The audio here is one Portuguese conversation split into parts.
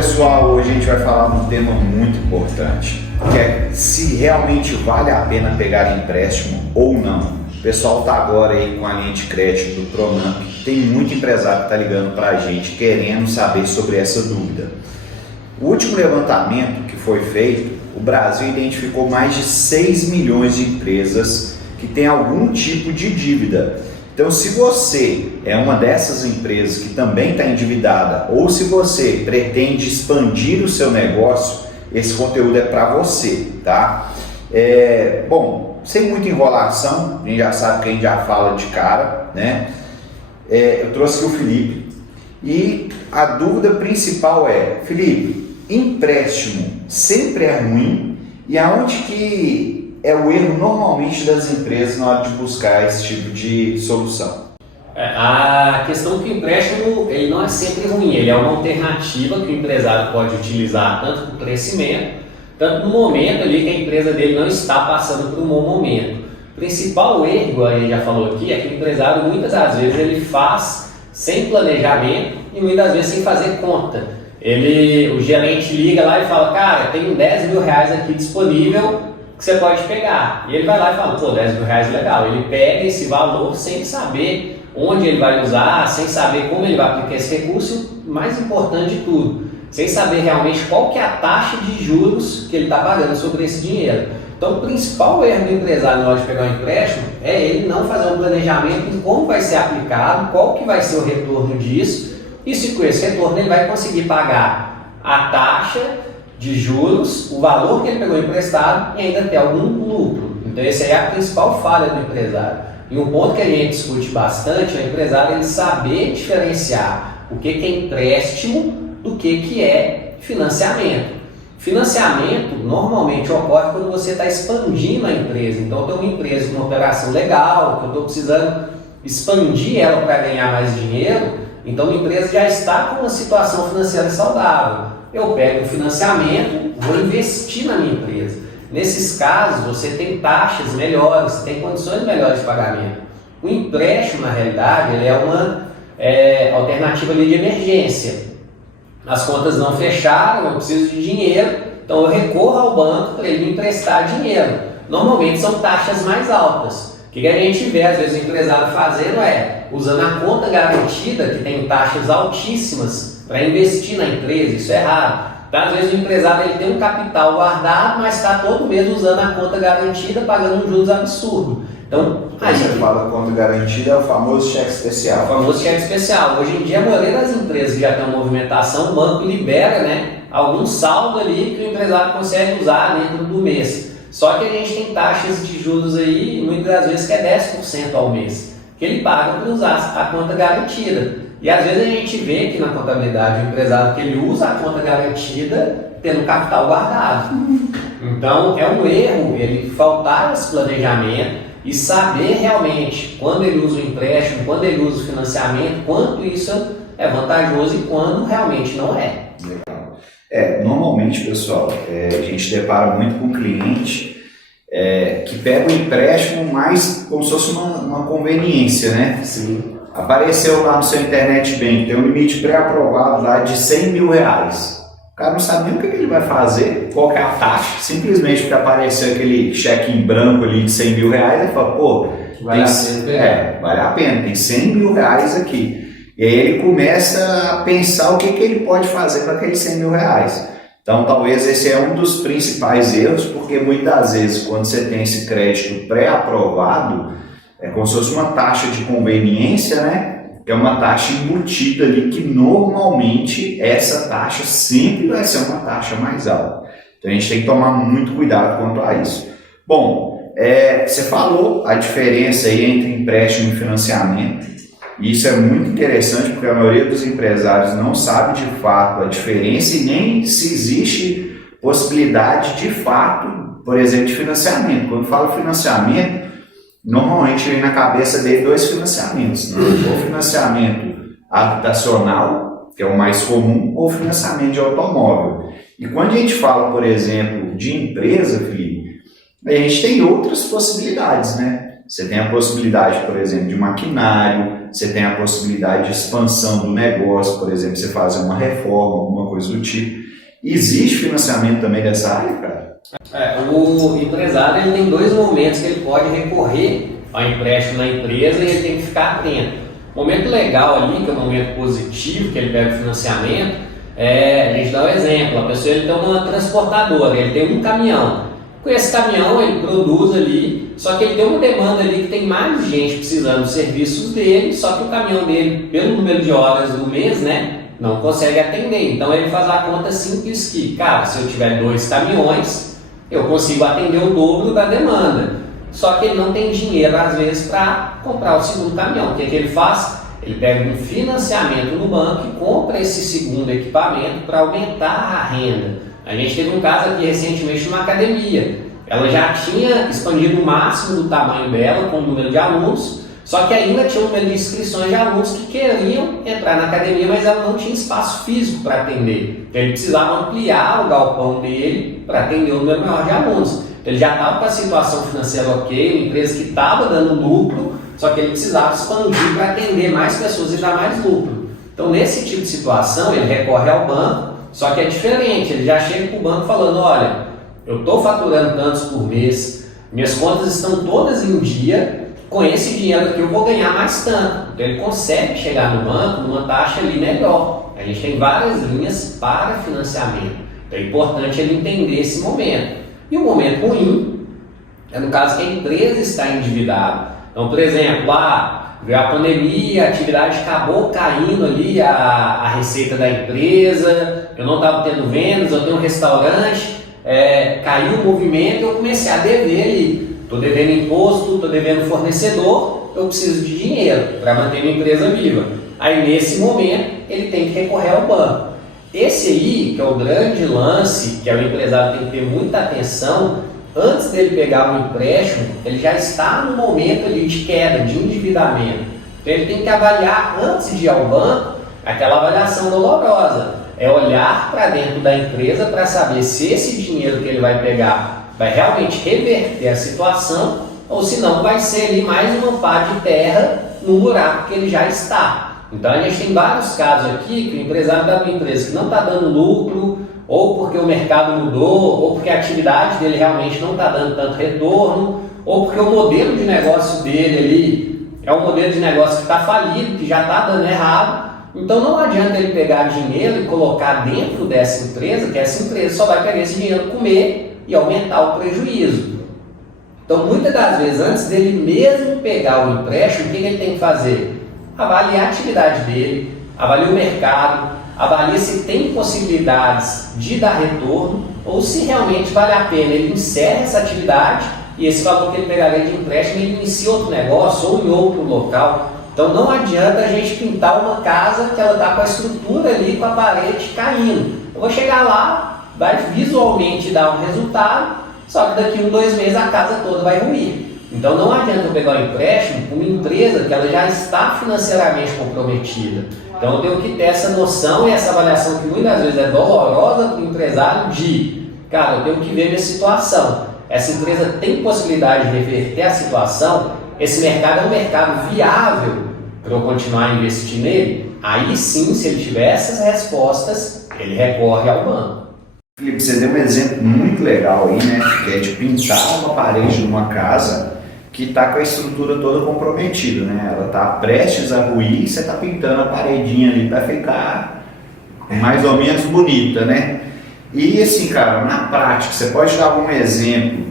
pessoal, hoje a gente vai falar de um tema muito importante, que é se realmente vale a pena pegar empréstimo ou não. O pessoal está agora aí com a linha de crédito do Pronamp, tem muito empresário que está ligando para a gente querendo saber sobre essa dúvida. O último levantamento que foi feito, o Brasil identificou mais de 6 milhões de empresas que têm algum tipo de dívida. Então, se você é uma dessas empresas que também está endividada ou se você pretende expandir o seu negócio, esse conteúdo é para você, tá? Bom, sem muita enrolação, a gente já sabe que a gente já fala de cara, né? Eu trouxe aqui o Felipe e a dúvida principal é, Felipe, empréstimo sempre é ruim e aonde que é o erro normalmente das empresas na hora de buscar esse tipo de solução? A questão que o empréstimo ele não é sempre ruim, ele é uma alternativa que o empresário pode utilizar tanto para o crescimento, tanto no momento ali que a empresa dele não está passando por um bom momento. O principal erro, a gente já falou aqui, é que o empresário muitas das vezes ele faz sem planejamento e muitas vezes sem fazer conta. O gerente liga lá e fala, cara, tem 10 mil reais aqui disponível que você pode pegar. E ele vai lá e fala, pô, 10 mil reais é legal. Ele pega esse valor sem saber onde ele vai usar, sem saber como ele vai aplicar esse recurso, mais importante de tudo, sem saber realmente qual que é a taxa de juros que ele está pagando sobre esse dinheiro. Então o principal erro do empresário na hora de pegar um empréstimo é ele não fazer um planejamento de como vai ser aplicado, qual que vai ser o retorno disso, e se com esse retorno ele vai conseguir pagar a taxa de juros, o valor que ele pegou emprestado e ainda ter algum lucro. Então essa é a principal falha do empresário. E um ponto que a gente discute bastante é o empresário ele saber diferenciar o que é empréstimo do que é financiamento. Financiamento normalmente ocorre quando você está expandindo a empresa. Então eu tenho uma empresa com uma operação legal, que eu estou precisando expandir ela para ganhar mais dinheiro, então a empresa já está com uma situação financeira saudável. Eu pego o financiamento, vou investir na minha empresa. Nesses casos, você tem taxas melhores, você tem condições melhores de pagamento. O empréstimo, na realidade, ele é uma alternativa ali de emergência. As contas não fecharam, eu preciso de dinheiro, então eu recorro ao banco para ele me emprestar dinheiro. Normalmente são taxas mais altas. O que a gente vê, às vezes, o empresário fazendo usando a conta garantida, que tem taxas altíssimas, para investir na empresa. Isso é errado. Então, às vezes o empresário ele tem um capital guardado, mas está todo mês usando a conta garantida, pagando um juros absurdo. Então, aí você fala conta garantida, é o famoso cheque especial. O famoso cheque especial. Hoje em dia, a maioria das empresas que já tem uma movimentação, o banco libera algum saldo ali que o empresário consegue usar dentro do mês. Só que a gente tem taxas de juros aí, muitas das vezes que é 10% ao mês, que ele paga para usar a conta garantida. E às vezes a gente vê aqui na contabilidade o empresário que ele usa a conta garantida tendo capital guardado. Então é um erro ele faltar esse planejamento e saber realmente quando ele usa o empréstimo, quando ele usa o financiamento, quanto isso é vantajoso e quando realmente não é. Legal. Normalmente, pessoal, a gente depara muito com um cliente que pega o empréstimo mais como se fosse uma conveniência, né? Sim. Apareceu lá no seu internet bank, tem um limite pré-aprovado lá de 100 mil reais. O cara não sabe nem o que ele vai fazer, qual que é a taxa. Simplesmente porque apareceu aquele cheque em branco ali de 100 mil reais, ele fala, pô, vale a pena, tem 100 mil reais aqui. E aí ele começa a pensar o que ele pode fazer com aqueles 100 mil reais. Então talvez esse é um dos principais erros, porque muitas vezes quando você tem esse crédito pré-aprovado, é como se fosse uma taxa de conveniência, né? Que é uma taxa embutida ali, que normalmente essa taxa sempre vai ser uma taxa mais alta. Então a gente tem que tomar muito cuidado quanto a isso. Bom, você falou a diferença aí entre empréstimo e financiamento. E isso é muito interessante porque a maioria dos empresários não sabe de fato a diferença e nem se existe possibilidade de fato, por exemplo, de financiamento. Quando fala financiamento, normalmente vem na cabeça dele dois financiamentos, né? Ou financiamento habitacional, que é o mais comum, ou financiamento de automóvel. E quando a gente fala, por exemplo, de empresa, Felipe, a gente tem outras possibilidades, né? Você tem a possibilidade, por exemplo, de maquinário, você tem a possibilidade de expansão do negócio, por exemplo, você fazer uma reforma, alguma coisa do tipo. Existe financiamento também dessa área, cara? O empresário ele tem dois momentos que ele pode recorrer ao empréstimo na empresa e ele tem que ficar atento. O momento legal ali, que é o momento positivo, que ele pega o financiamento, a gente dá um exemplo, a pessoa ele tem uma transportadora, ele tem um caminhão. Com esse caminhão ele produz ali, só que ele tem uma demanda ali que tem mais gente precisando dos serviços dele, só que o caminhão dele, pelo número de horas do mês, né, não consegue atender. Então ele faz a conta simples que, cara, se eu tiver 2 caminhões, eu consigo atender o dobro da demanda. Só que ele não tem dinheiro, às vezes, para comprar o segundo caminhão. O que ele faz? Ele pega um financiamento no banco e compra esse segundo equipamento para aumentar a renda. A gente teve um caso aqui recentemente numa academia. Ela já tinha expandido o máximo do tamanho dela com o número de alunos, só que ainda tinha um número de inscrições de alunos que queriam entrar na academia, mas ela não tinha espaço físico para atender. Então ele precisava ampliar o galpão dele para atender o número maior de alunos. Ele já estava com a situação financeira ok, uma empresa que estava dando lucro, só que ele precisava expandir para atender mais pessoas e dar mais lucro. Então, nesse tipo de situação, ele recorre ao banco, só que é diferente, ele já chega para o banco falando, olha, eu estou faturando tantos por mês, minhas contas estão todas em dia, com esse dinheiro aqui eu vou ganhar mais tanto. Então, ele consegue chegar no banco numa taxa ali melhor. A gente tem várias linhas para financiamento, então é importante ele entender esse momento. E o momento ruim é no caso que a empresa está endividada. Então, por exemplo, veio a pandemia, a atividade acabou caindo ali, a receita da empresa, eu não estava tendo vendas, eu tenho um restaurante, caiu o movimento, eu comecei a dever ali. Estou devendo imposto, estou devendo fornecedor, eu preciso de dinheiro para manter minha empresa viva. Aí, nesse momento, ele tem que recorrer ao banco. Esse aí, que é o grande lance, que o empresário tem que ter muita atenção, antes dele pegar um empréstimo, ele já está no momento ali de queda, de endividamento. Então ele tem que avaliar, antes de ir ao banco, aquela avaliação dolorosa. É olhar para dentro da empresa para saber se esse dinheiro que ele vai pegar vai realmente reverter a situação ou se não vai ser ali mais uma pá de terra no buraco que ele já está. Então a gente tem vários casos aqui que o empresário está numa empresa que não está dando lucro, ou porque o mercado mudou, ou porque a atividade dele realmente não está dando tanto retorno, ou porque o modelo de negócio dele ali é um modelo de negócio que está falido, que já está dando errado. Então não adianta ele pegar dinheiro e colocar dentro dessa empresa, que essa empresa só vai pegar esse dinheiro, comer e aumentar o prejuízo. Então muitas das vezes, antes dele mesmo pegar o empréstimo, o que ele tem que fazer? Avaliar a atividade dele, avaliar o mercado, avalia se tem possibilidades de dar retorno ou se realmente vale a pena. Ele encerra essa atividade e esse valor que ele pegaria de empréstimo ele inicia outro negócio ou em outro local. Então não adianta a gente pintar uma casa que ela está com a estrutura ali, com a parede caindo. Eu vou chegar lá, vai visualmente dar um resultado, só que daqui 1, 2 meses a casa toda vai ruir. Então não adianta eu pegar um empréstimo com uma empresa que ela já está financeiramente comprometida. Então eu tenho que ter essa noção e essa avaliação que muitas vezes é dolorosa para o empresário de, cara, eu tenho que ver minha situação. Essa empresa tem possibilidade de reverter a situação? Esse mercado é um mercado viável para eu continuar a investir nele? Aí sim, se ele tiver essas respostas, ele recorre ao banco. Felipe, você deu um exemplo muito legal aí, né? Que é de pintar uma parede de uma casa que está com a estrutura toda comprometida, né? Ela está prestes a ruir e você está pintando a paredinha ali para ficar mais ou menos bonita, né? E assim, cara, na prática, você pode dar algum exemplo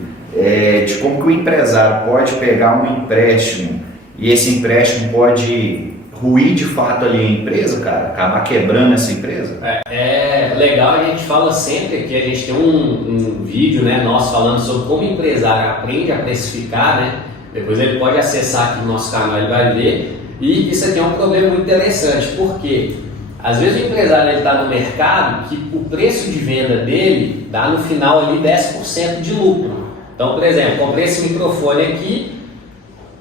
de como que o empresário pode pegar um empréstimo e esse empréstimo pode ruir de fato ali a empresa, cara? Acabar quebrando essa empresa? É legal, a gente fala sempre que a gente tem um vídeo, né, nosso falando sobre como o empresário aprende a precificar, né? Depois ele pode acessar aqui no nosso canal, ele vai ver. E isso aqui é um problema muito interessante, porque às vezes o empresário está no mercado que o preço de venda dele dá no final ali 10% de lucro. Então, por exemplo, comprei esse microfone aqui,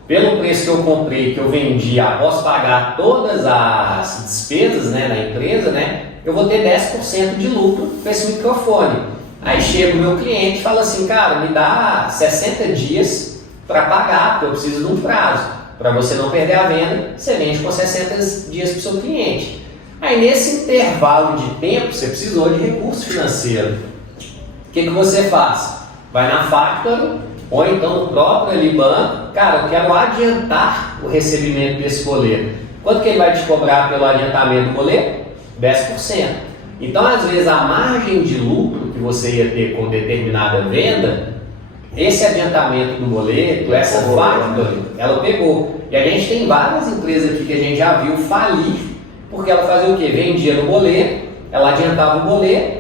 pelo preço que eu comprei, que eu vendi, após pagar todas as despesas, né, da empresa, né, eu vou ter 10% de lucro com esse microfone. Aí chega o meu cliente e fala assim, cara, me dá 60 dias para pagar, porque eu preciso de um prazo. Para você não perder a venda, você vende com 60 dias para o seu cliente. Aí nesse intervalo de tempo, você precisou de recurso financeiro. O que você faz? Vai na Factor ou então no próprio ali banco. Cara, eu quero adiantar o recebimento desse boleto. Quanto que ele vai te cobrar pelo adiantamento do boleto? 10%. Então, às vezes, a margem de lucro que você ia ter com determinada venda, esse adiantamento do boleto, essa Factor, ela pegou. E a gente tem várias empresas aqui que a gente já viu falir, porque ela fazia o quê? Vendia no boleto, ela adiantava o boleto,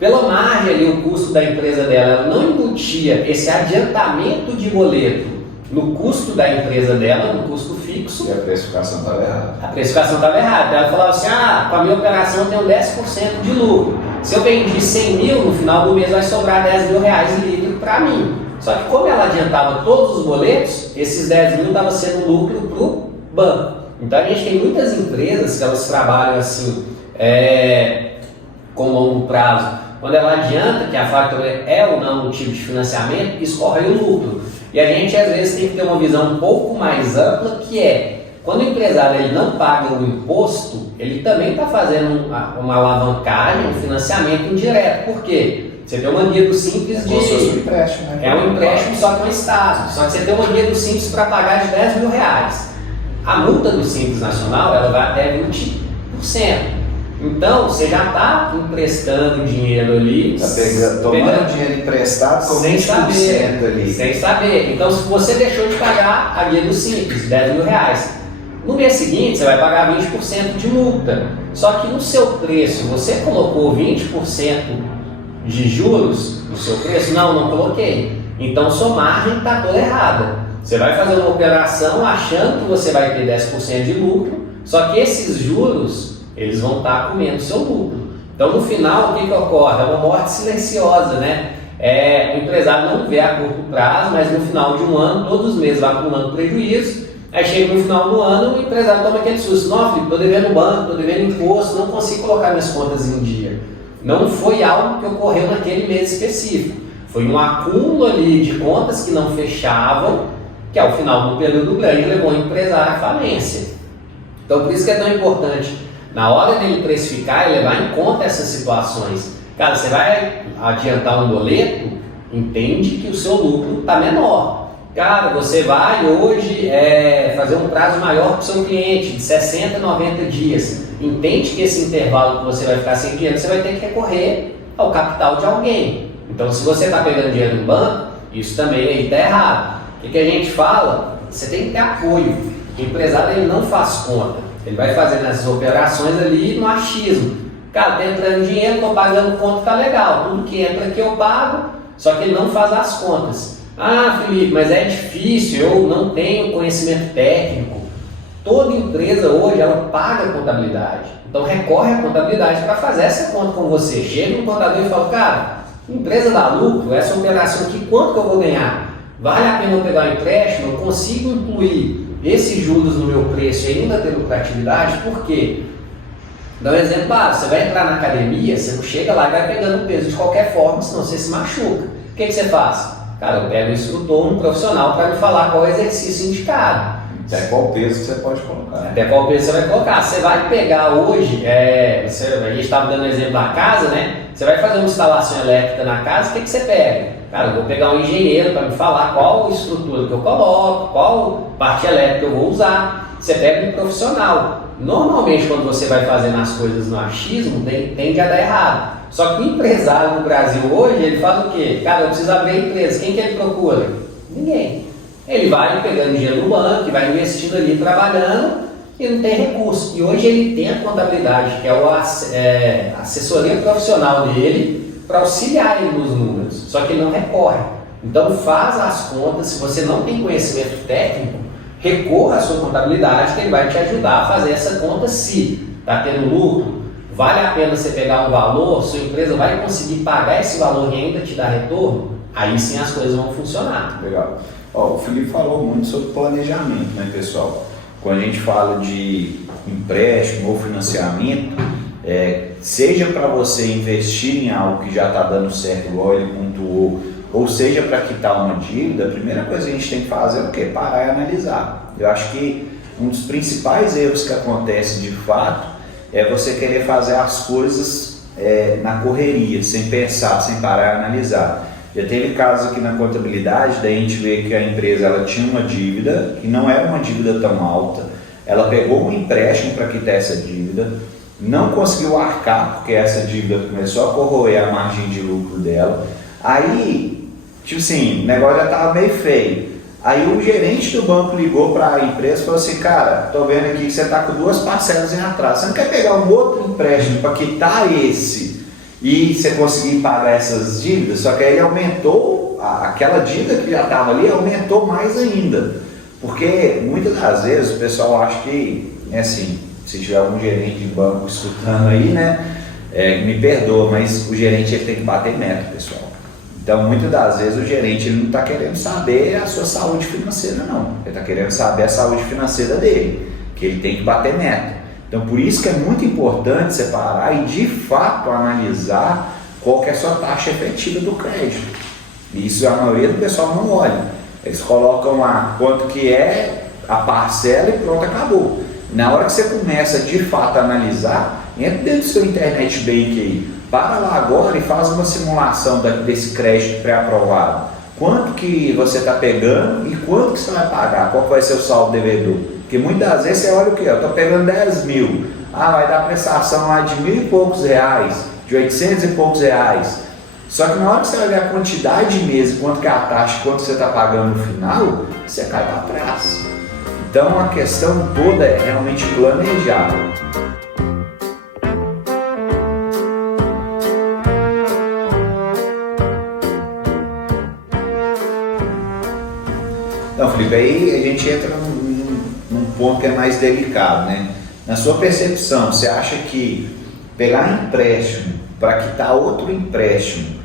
pela margem ali, o custo da empresa dela, ela não embutia esse adiantamento de boleto no custo da empresa dela, no custo fixo. E a precificação estava errada. A precificação estava errada. Então ela falava assim, com a minha operação eu tenho 10% de lucro. Se eu vendi 100 mil, no final do mês vai sobrar 10 mil reais líquido para mim. Só que como ela adiantava todos os boletos, esses 10 mil estavam sendo lucro para o banco. Então a gente tem muitas empresas que elas trabalham assim, com longo prazo. Quando ela adianta que a Factor é ou não um tipo de financiamento, escorre o lucro. E a gente às vezes tem que ter uma visão um pouco mais ampla, que é, quando o empresário ele não paga o imposto, ele também está fazendo uma alavancagem, um financiamento indireto. Por quê? Você tem uma guia do Simples de... Um empréstimo, né? É um empréstimo só que um Estado. Só que você tem uma guia do Simples para pagar de 10 mil reais. A multa do Simples Nacional ela vai até 20%. Então, você já está emprestando dinheiro ali. Está tomando dinheiro emprestado com 20% ali. Sem saber. Então, se você deixou de pagar a guia do Simples, 10 mil reais, no mês seguinte você vai pagar 20% de multa. Só que no seu preço, você colocou 20% de juros no seu preço? Não coloquei. Então, sua margem está toda errada. Você vai fazer uma operação achando que você vai ter 10% de lucro, só que esses juros eles vão estar comendo seu lucro. Então, no final, o que ocorre? É uma morte silenciosa, né? O empresário não vê a curto prazo, mas no final de um ano, todos os meses vai acumulando prejuízo. Aí chega no final do ano, o empresário toma aquele susto. Não, Felipe, estou devendo banco, estou devendo imposto, não consigo colocar minhas contas em dia. Não foi algo que ocorreu naquele mês específico. Foi um acúmulo ali de contas que não fechavam, que ao final do período grande levou o empresário à falência. Então, por isso que é tão importante, na hora dele precificar e levar em conta essas situações. Cara, você vai adiantar um boleto, entende que o seu lucro está menor. Cara, você vai hoje fazer um prazo maior para o seu cliente, de 60 a 90 dias. Entende que esse intervalo que você vai ficar sem dinheiro, você vai ter que recorrer ao capital de alguém. Então, se você está pegando dinheiro no banco, isso também aí está errado. O que a gente fala? Você tem que ter apoio. O empresário ele não faz conta. Ele vai fazendo essas operações ali no achismo. Cara, tá entrando dinheiro, estou pagando conta, tá legal. Tudo que entra aqui eu pago, só que ele não faz as contas. Felipe, mas é difícil, eu não tenho conhecimento técnico. Toda empresa hoje, ela paga a contabilidade. Então recorre à contabilidade para fazer essa conta com você. Chega um contador e fala, cara, empresa dá lucro, essa operação aqui, quanto que eu vou ganhar? Vale a pena eu pegar um empréstimo? Eu consigo incluir esses juros no meu preço e ainda ter lucratividade? Por quê? Dá um exemplo básico, você vai entrar na academia, você não chega lá e vai pegando peso de qualquer forma, senão você se machuca. O que você faz? Cara, eu pego um instrutor, um profissional para me falar qual é o exercício indicado. Até qual peso você pode colocar. Até qual peso você vai colocar. Você vai pegar hoje, a gente estava dando um exemplo da casa, né? Você vai fazer uma instalação elétrica na casa, o que você pega? Cara, eu vou pegar um engenheiro para me falar qual estrutura que eu coloco, qual parte elétrica eu vou usar. Você pega um profissional. Normalmente, quando você vai fazendo as coisas no achismo, tende a dar errado. Só que o empresário no Brasil hoje, ele faz o quê? Cara, eu preciso abrir a empresa. Quem que ele procura? Ninguém. Ele vai pegando dinheiro no banco, vai investindo ali, trabalhando, e não tem recurso. E hoje ele tem a contabilidade, que é a assessoria profissional dele, para auxiliar ele nos números. Só que ele não recorre. Então faz as contas, se você não tem conhecimento técnico, recorra à sua contabilidade, que ele vai te ajudar a fazer essa conta. Se está tendo lucro, vale a pena você pegar um valor, sua empresa vai conseguir pagar esse valor e ainda te dar retorno, aí sim as coisas vão funcionar. Legal. O Felipe falou muito sobre planejamento, né, pessoal? Quando a gente fala de empréstimo ou financiamento, seja para você investir em algo que já está dando certo, igual ele pontuou, ou seja para quitar uma dívida, a primeira coisa que a gente tem que fazer é o quê? Parar e analisar. Eu acho que um dos principais erros que acontece de fato é você querer fazer as coisas na correria, sem pensar, sem parar e analisar. Já teve casos aqui na contabilidade, daí a gente vê que a empresa ela tinha uma dívida, que não era uma dívida tão alta, ela pegou um empréstimo para quitar essa dívida, não conseguiu arcar, porque essa dívida começou a corroer a margem de lucro dela, aí, tipo assim, o negócio já estava meio feio. Aí o gerente do banco ligou para a empresa e falou assim, cara, tô vendo aqui que você está com 2 parcelas em atraso, você não quer pegar um outro empréstimo para quitar esse e você conseguir pagar essas dívidas? Só que aí aumentou, aquela dívida que já estava ali aumentou mais ainda, porque muitas das vezes o pessoal acha que, assim, se tiver algum gerente de banco escutando aí, né, me perdoa, mas o gerente ele tem que bater meta, pessoal. Então, muitas das vezes o gerente ele não está querendo saber a sua saúde financeira, não. Ele está querendo saber a saúde financeira dele, que ele tem que bater meta. Então, por isso que é muito importante separar e, de fato, analisar qual que é a sua taxa efetiva do crédito. Isso a maioria do pessoal não olha. Eles colocam lá quanto que é a parcela e pronto, acabou. Na hora que você começa, de fato, a analisar, entra dentro do seu internet bank aí. Para lá agora e faz uma simulação desse crédito pré-aprovado. Quanto que você está pegando e quanto que você vai pagar? Qual vai ser o saldo devedor? Porque muitas das vezes você olha o que? Eu estou pegando 10 mil. Vai dar prestação lá de R$1.000 e poucos, de 800 e poucos reais. Só que na hora que você vai ver a quantidade de meses, quanto que é a taxa, quanto você está pagando no final, você cai para trás. Então a questão toda é realmente planejar. Então, Felipe, aí a gente entra num ponto que é mais delicado, né? Na sua percepção, você acha que pegar empréstimo para quitar outro empréstimo,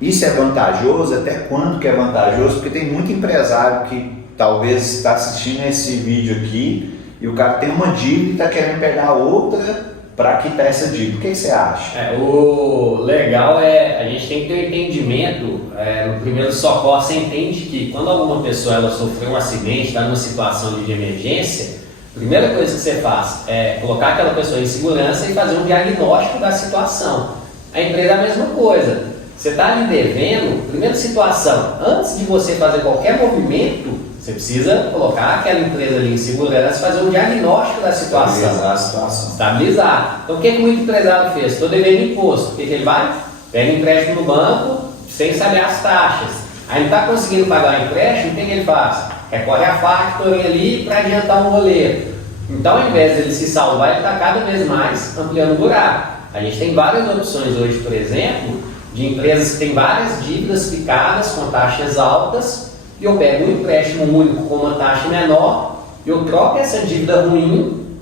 isso é vantajoso? Até quando que é vantajoso? Porque tem muito empresário que talvez está assistindo esse vídeo aqui e o cara tem uma dívida e está querendo pegar outra para quitar essa dívida. O que você acha? O legal a gente tem que ter um entendimento, no primeiro socorro você entende que quando alguma pessoa ela sofreu um acidente, está numa situação de emergência, a primeira coisa que você faz é colocar aquela pessoa em segurança e fazer um diagnóstico da situação. A empresa é a mesma coisa, você está ali devendo, primeira situação, antes de você fazer qualquer movimento, você precisa colocar aquela empresa ali em segurança e fazer um diagnóstico da situação. Estabilizar a situação. Estabilizar. Então o que muito empresário fez? Estou devendo imposto. O que ele vai? Pega empréstimo no banco sem saber as taxas. Aí não está conseguindo pagar o empréstimo, o que ele faz? Recorre à factoring ali para adiantar um boleto. Então ao invés de ele se salvar, ele está cada vez mais ampliando o buraco. A gente tem várias opções hoje, por exemplo, de empresas que têm várias dívidas picadas com taxas altas, e eu pego um empréstimo único com uma taxa menor e eu troco essa dívida ruim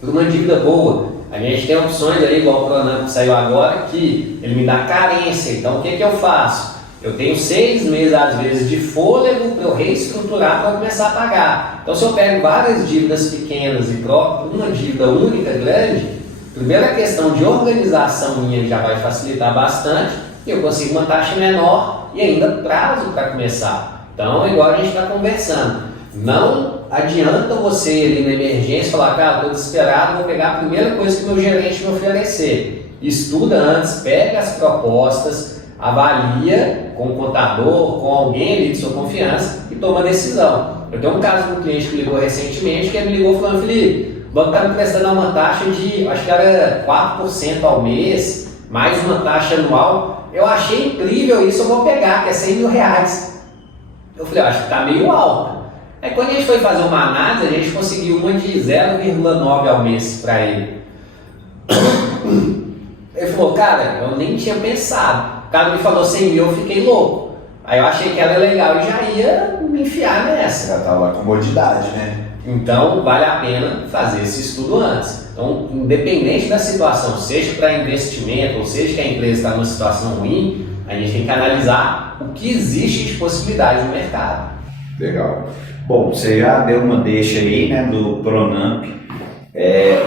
por uma dívida boa. A gente tem opções ali, igual o Pronamp que saiu agora, que ele me dá carência. Então o que eu faço? Eu tenho 6 meses às vezes de fôlego para eu reestruturar para começar a pagar. Então se eu pego várias dívidas pequenas e troco uma dívida única grande, primeiro a questão de organização minha já vai facilitar bastante e eu consigo uma taxa menor e ainda prazo para começar. Então, igual a gente está conversando, não adianta você ir na emergência e falar, cara, estou desesperado, vou pegar a primeira coisa que o meu gerente me oferecer. Estuda antes, pega as propostas, avalia com o contador, com alguém ali de sua confiança e toma a decisão. Eu tenho um caso de um cliente que ligou recentemente, que ele me ligou falando, Felipe, o banco está me prestando uma taxa de, acho que era 4% ao mês, mais uma taxa anual. Eu achei incrível isso, eu vou pegar, que é R$100.000. Eu falei, acho que está meio alto. Aí quando a gente foi fazer uma análise, a gente conseguiu uma de 0,9 ao mês para ele. Ele falou, cara, eu nem tinha pensado. O cara me falou 100 mil, eu fiquei louco. Aí eu achei que era legal e já ia me enfiar nessa. Já estava com comodidade, né? Então vale a pena fazer esse estudo antes. Então, independente da situação, seja para investimento ou seja que a empresa está numa situação ruim, a gente tem que analisar o que existe de possibilidade no mercado. Legal. Bom, você já deu uma deixa aí, né, do Pronamp.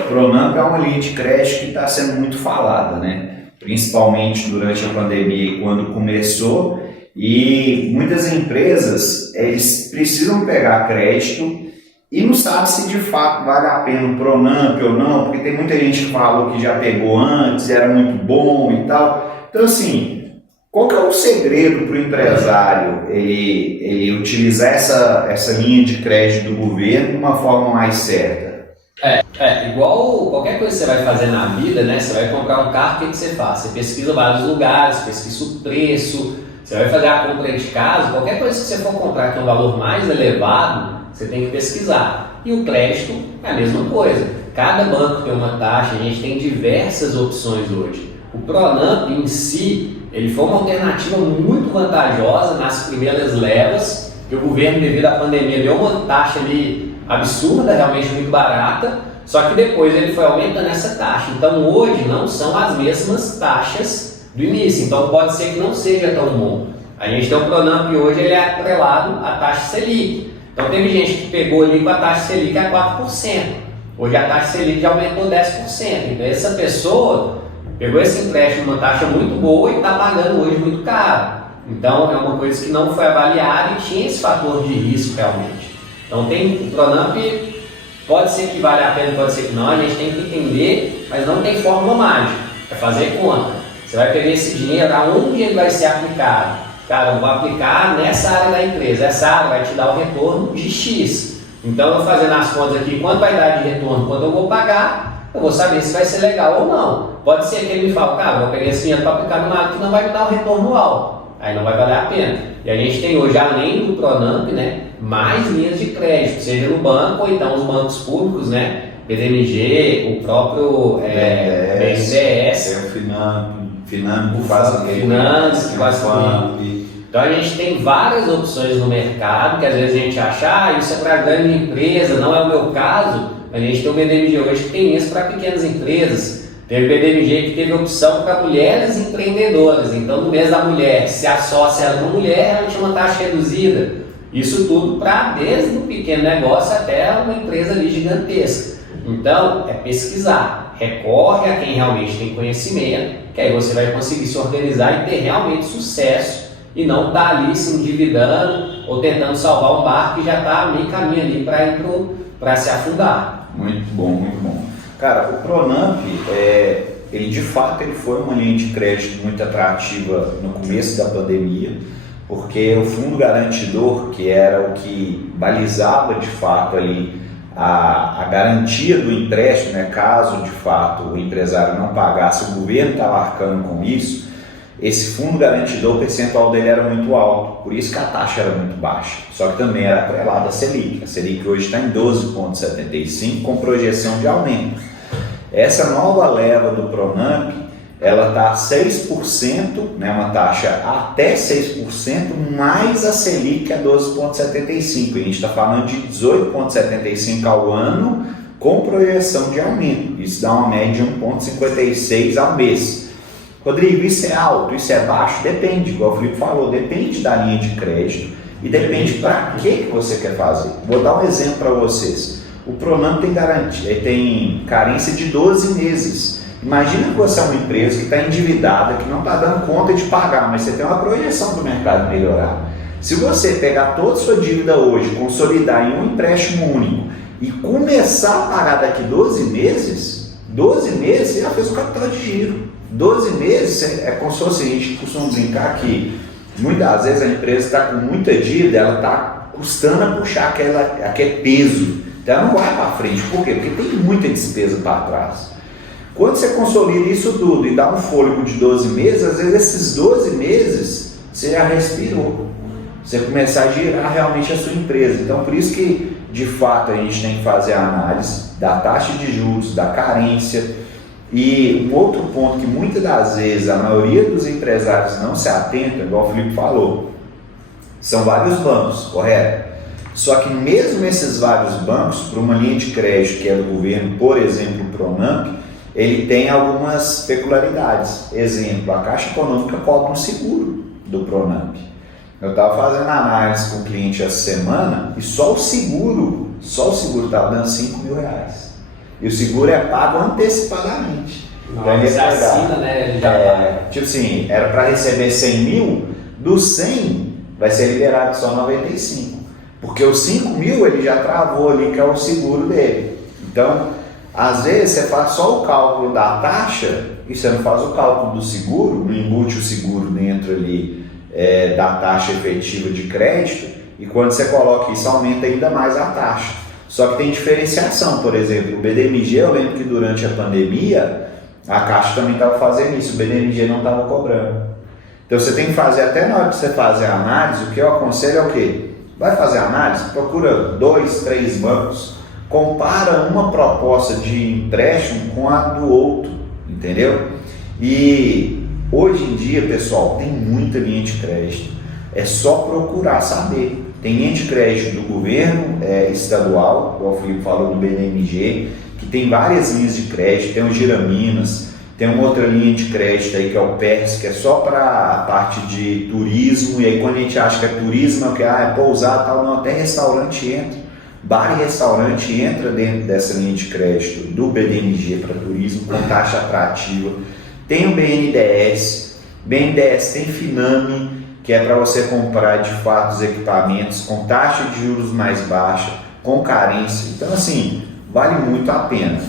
Pronamp é uma linha de crédito que está sendo muito falada, né? Principalmente durante a pandemia e quando começou. E muitas empresas, eles precisam pegar crédito e não sabe se de fato vale a pena o Pronamp ou não, porque tem muita gente que falou que já pegou antes, era muito bom e tal. Então, assim, qual que é o segredo para o empresário ele utilizar essa linha de crédito do governo de uma forma mais certa? Igual qualquer coisa que você vai fazer na vida, né? Você vai comprar um carro, o que você faz? Você pesquisa vários lugares, pesquisa o preço, você vai fazer a compra de casa, qualquer coisa que você for comprar que é um valor mais elevado, você tem que pesquisar. E o crédito é a mesma coisa. Cada banco tem uma taxa, a gente tem diversas opções hoje. O Pronamp em si, ele foi uma alternativa muito vantajosa nas primeiras levas, que o governo, devido à pandemia, deu uma taxa ali absurda, realmente muito barata, só que depois ele foi aumentando essa taxa. Então hoje não são as mesmas taxas do início, então pode ser que não seja tão bom. A gente tem o Pronamp hoje, ele é atrelado à taxa Selic. Então teve gente que pegou ali com a taxa Selic a 4%. Hoje a taxa Selic já aumentou 10%. Então essa pessoa pegou esse empréstimo uma taxa muito boa e está pagando hoje muito caro. Então é uma coisa que não foi avaliada e tinha esse fator de risco realmente. Então tem o Pronamp, pode ser que vale a pena, pode ser que não, a gente tem que entender, mas não tem fórmula mágica, é fazer conta. Você vai pegar esse dinheiro, aonde ele vai ser aplicado? Cara, eu vou aplicar nessa área da empresa, essa área vai te dar o retorno de X. Então eu vou fazendo as contas aqui, quanto vai dar de retorno, quanto eu vou pagar, eu vou saber se vai ser legal ou não. Pode ser que ele me fale, cara, eu vou pegar esse dinheiro para aplicar numa área que não vai me dar um retorno alto. Aí não vai valer a pena. E a gente tem hoje, além do Pronamp, né, mais linhas de crédito, seja no banco ou então os bancos públicos, né, PDMG, o próprio BNDES, o Finamp faz Então a gente tem várias opções no mercado, que às vezes a gente acha, isso é para grande empresa, não é o meu caso. A gente tem o BDMG hoje que tem isso para pequenas empresas. Teve o BDMG que teve opção para mulheres empreendedoras. Então, no mês da mulher, se associa ela com mulher, ela tinha uma taxa reduzida. Isso tudo para desde um pequeno negócio até uma empresa ali gigantesca. Então, é pesquisar. Recorre a quem realmente tem conhecimento, que aí você vai conseguir se organizar e ter realmente sucesso e não estar ali se endividando ou tentando salvar um barco que já está meio caminho ali para se afundar. Muito bom, muito bom. Cara, o Pronamp, ele de fato ele foi uma linha de crédito muito atrativa no começo da pandemia, porque o fundo garantidor, que era o que balizava de fato ali a garantia do empréstimo, né, caso de fato o empresário não pagasse, o governo estava arcando com isso, esse fundo garantidor, o percentual dele era muito alto, por isso que a taxa era muito baixa, só que também era atrelada à Selic. A Selic hoje está em 12,75 com projeção de aumento. Essa nova leva do Pronamp, ela está a 6%, né, uma taxa até 6%, mais a Selic a 12,75. A gente está falando de 18,75 ao ano com projeção de aumento. Isso dá uma média de 1,56 ao mês. Rodrigo, isso é alto, isso é baixo? Depende, igual o Felipe falou, depende da linha de crédito e depende para que você quer fazer. Vou dar um exemplo para vocês. O Pronamp tem garantia, tem carência de 12 meses. Imagina que você é uma empresa que está endividada, que não está dando conta de pagar, mas você tem uma projeção do mercado melhorar. Se você pegar toda a sua dívida hoje, consolidar em um empréstimo único e começar a pagar daqui 12 meses você já fez o capital de giro. 12 meses é como se fosse, a gente costuma brincar que muitas vezes a empresa está com muita dívida, ela está custando a puxar aquele peso. Então ela não vai para frente. Por quê? Porque tem muita despesa para trás. Quando você consolida isso tudo e dá um fôlego de 12 meses, às vezes esses 12 meses você já respirou. Você começar a girar realmente a sua empresa. Então por isso que de fato a gente tem que fazer a análise da taxa de juros, da carência. E um outro ponto que muitas das vezes a maioria dos empresários não se atenta, igual o Felipe falou, são vários bancos, correto? Só que mesmo esses vários bancos, para uma linha de crédito que é do governo, por exemplo, o Pronamp, ele tem algumas peculiaridades. Exemplo, a Caixa Econômica cobra um seguro do Pronamp. Eu estava fazendo análise com o cliente essa semana e só o seguro estava dando R$5.000. E o seguro é pago antecipadamente. Não, você assina, né? Tipo assim, era para receber 100 mil, Dos 100, vai ser liberado só 95. Porque os 5 mil ele já travou ali, que é o seguro dele. Então, às vezes você faz só o cálculo da taxa e você não faz o cálculo do seguro, não embute o seguro dentro ali da taxa efetiva de crédito, e quando você coloca isso aumenta ainda mais a taxa. Só que tem diferenciação, por exemplo, o BDMG, eu lembro que durante a pandemia a Caixa também estava fazendo isso, o BDMG não estava cobrando. Então você tem que fazer, até na hora que você fazer a análise, o que eu aconselho é o quê? Vai fazer a análise, procura 2, 3 bancos, compara uma proposta de empréstimo com a do outro, entendeu? E hoje em dia, pessoal, tem muita linha de crédito, é só procurar saber. Tem linha de crédito do governo estadual, como o Felipe falou, do BDMG, que tem várias linhas de crédito, tem o Giraminas, tem uma outra linha de crédito aí que é o PERS, que é só para a parte de turismo, e aí quando a gente acha que é turismo, é o que é pousada, tal, não, até restaurante entra, bar e restaurante entra dentro dessa linha de crédito do BDMG para turismo, com taxa atrativa. Tem o BNDES tem Finame, que é para você comprar de fato os equipamentos com taxa de juros mais baixa, com carência. Então assim, vale muito a pena.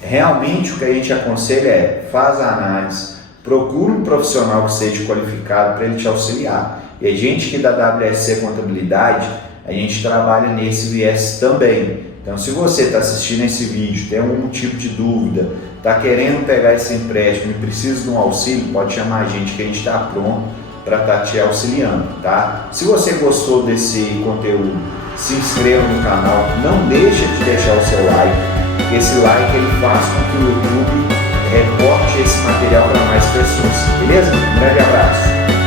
Realmente o que a gente aconselha é, faz a análise, procura um profissional que seja qualificado para ele te auxiliar. E a gente que da WSC Contabilidade, a gente trabalha nesse viés também. Então se você está assistindo esse vídeo, tem algum tipo de dúvida, está querendo pegar esse empréstimo e precisa de um auxílio, pode chamar a gente que a gente está pronto para estar te auxiliando, tá? Se você gostou desse conteúdo, se inscreva no canal, não deixe de deixar o seu like. Esse like ele faz com que o YouTube reporte esse material para mais pessoas, beleza? Um grande abraço!